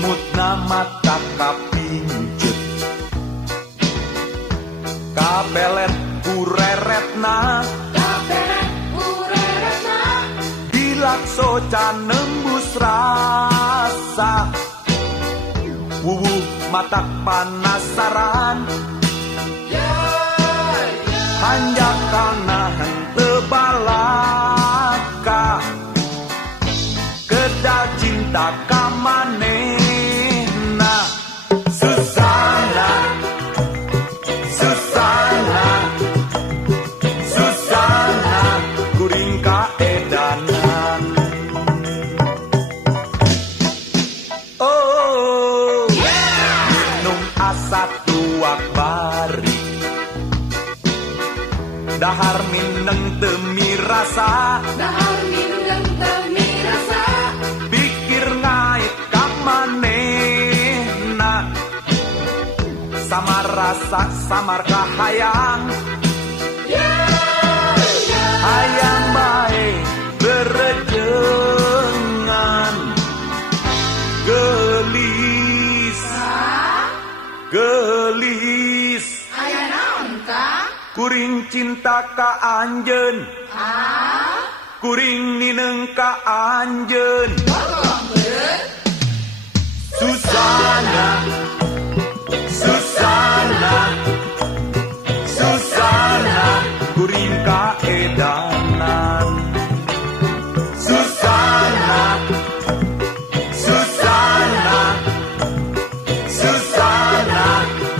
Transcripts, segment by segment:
Imutna mata kapincut kabelet kureretna dilakso can nembus rasa wuwuh mata panasaran hanjakana henteu balaka kedah cinta ka manehna Susana Susana Susana kuring kaedanan oh minum asa tuak bari dahar mineng temi rasa pikir ngait ka manehna samar rasa samar kahayang hayang bae berejengan gelis gelis aya naon ka kuring cinta ka anjeun kuring nineng ka anjeun Susana Susana Susana kuring kaedanan Susana Susana Susana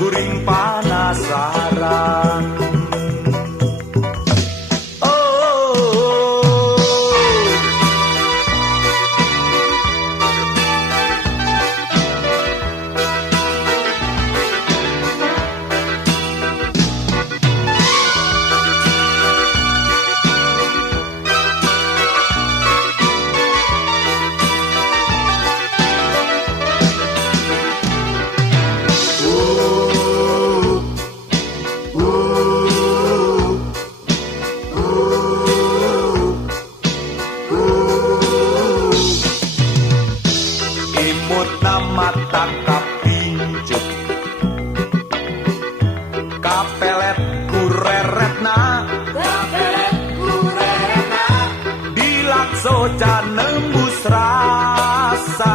kuring panasaran mata kapincut kapelet kureretna dilakso can nembus rasa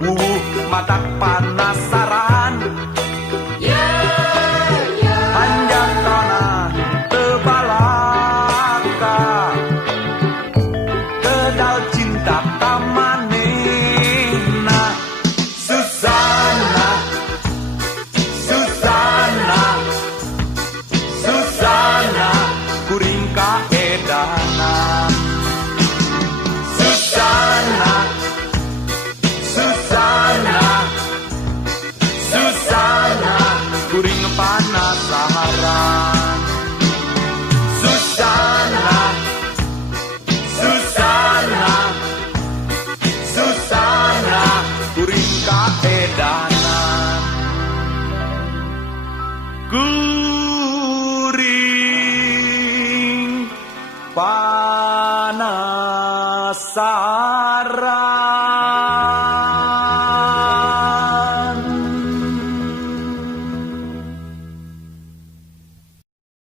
wuwuh mata